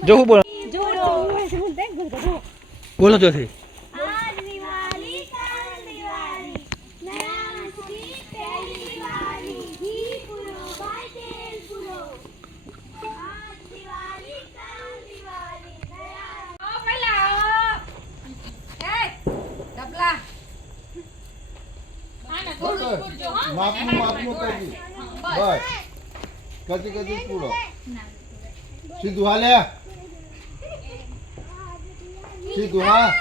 જો હું બોલો બોલો જો થી માપનું કરજી બસ કદી પૂરો સીધું હાલે સીધું હા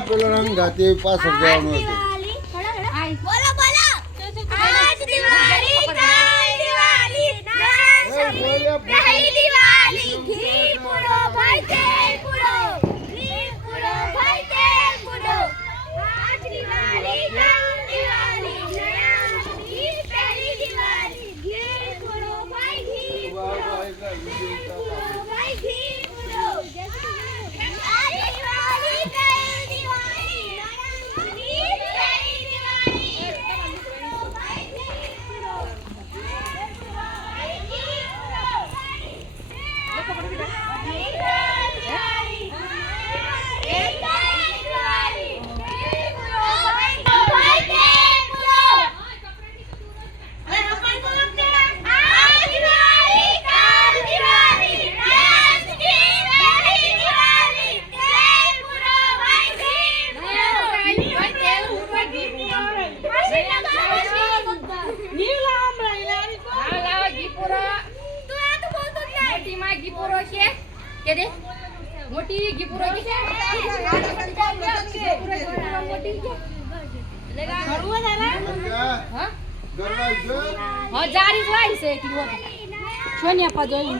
પેલો રંગ ગાતી પાછળ જવાનું હતું बोलो बोलो आज दिवाली कल दिवाली नई दिवाली घी पूरो भाई तेल पूरो घी पूरो भाई तेल पूरो आज दिवाली कल दिवाली नया घी पहली दिवाली घी पूरो भाई घी पूरो भाई घी पूरो आज दिवाली कल दिवाली नया घी पहली मोटी गिपुरो की है मोटी लेगा घरवा जाला हां ગરવા જો हां जारी જોઈ છે એકલી હો છોની આપા જોઈ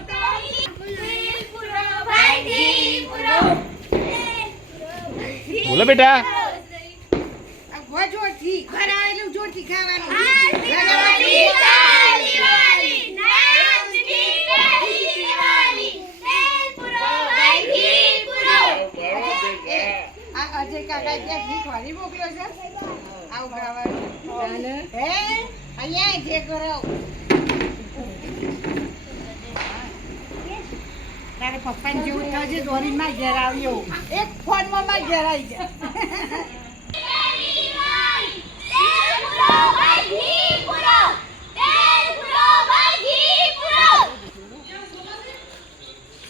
બોલો બેટા આ જોરથી ઘર આવેલું જોરથી ખાવાનું दिवाली दिवाली नया की पहली दिवाली तेल पूरो भाई घी पूरो આ અજય કાકા ત્યાં ઘી ખોરી મોકલ્યો છે આવું ખાવાનું હે અહીંયા જે કરો તારે પપ્પાને જેવું થશે દોરીમાં ઘેર આવ્યો એક ફોનમાં માં ઘેર આવી ગયા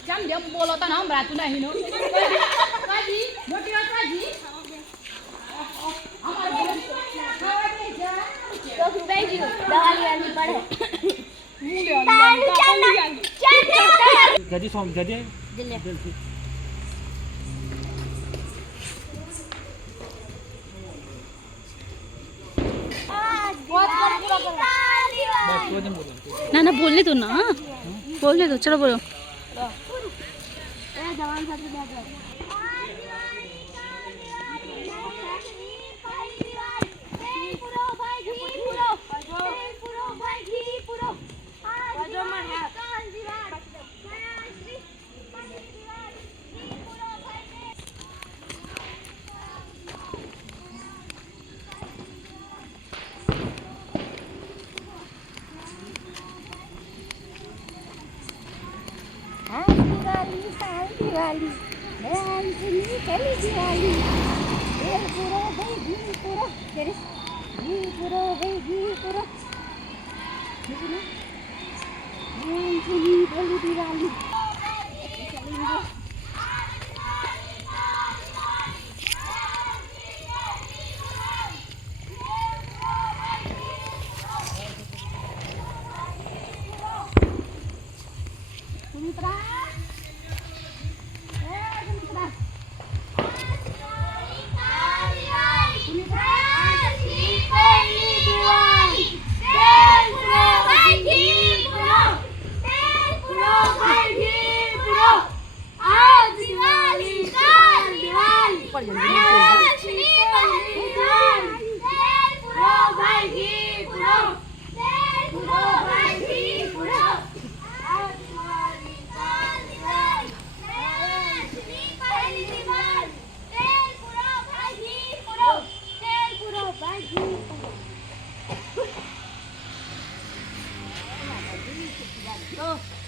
જમ જમ બોલો તો નામ રાતું નહીં નો કાજી મોટી વાત કાજી તો હું બેજી દવાલી આની પડે જદી સોમ જદી જલ્લે ना ना बोलने दो ना बोलने दो चलो बोलो जवान साथी बैठ दिवाली पहली दिवाली तेल पूरो भाई घी पूरो घी पूरो भाई घी पूरो पहली दिवाली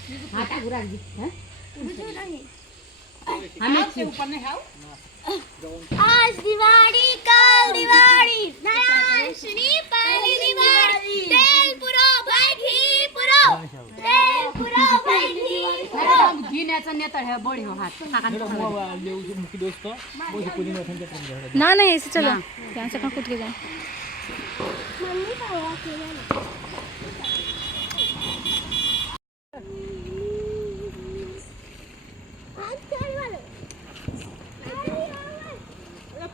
હા ટાકુ રાખજી હે અમે છે ઉપર ને ખાવ आज दिवाली कल दिवाली नाशनी पहली दिवाली तेल पुरो भाई घी पुरो तेल पुरो भाई घी पुरो ઘી નેચર નેતર હે બોળ્યો હાથ કાકાને પકડો ना नहीं ऐसे चलो यहाँ से कहाँ कूद के जाए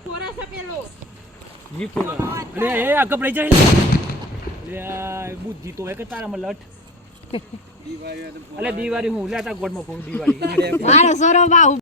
થોડા સા પેલો ની ફોલા અરે એ આ કપડાઈ જાય લે આ બુદ્ધિ તો હે કે તારામાં લટ અલે દીવારી હું લે તા ગોડમાં ફોન દીવારી મારો સરો બાહુ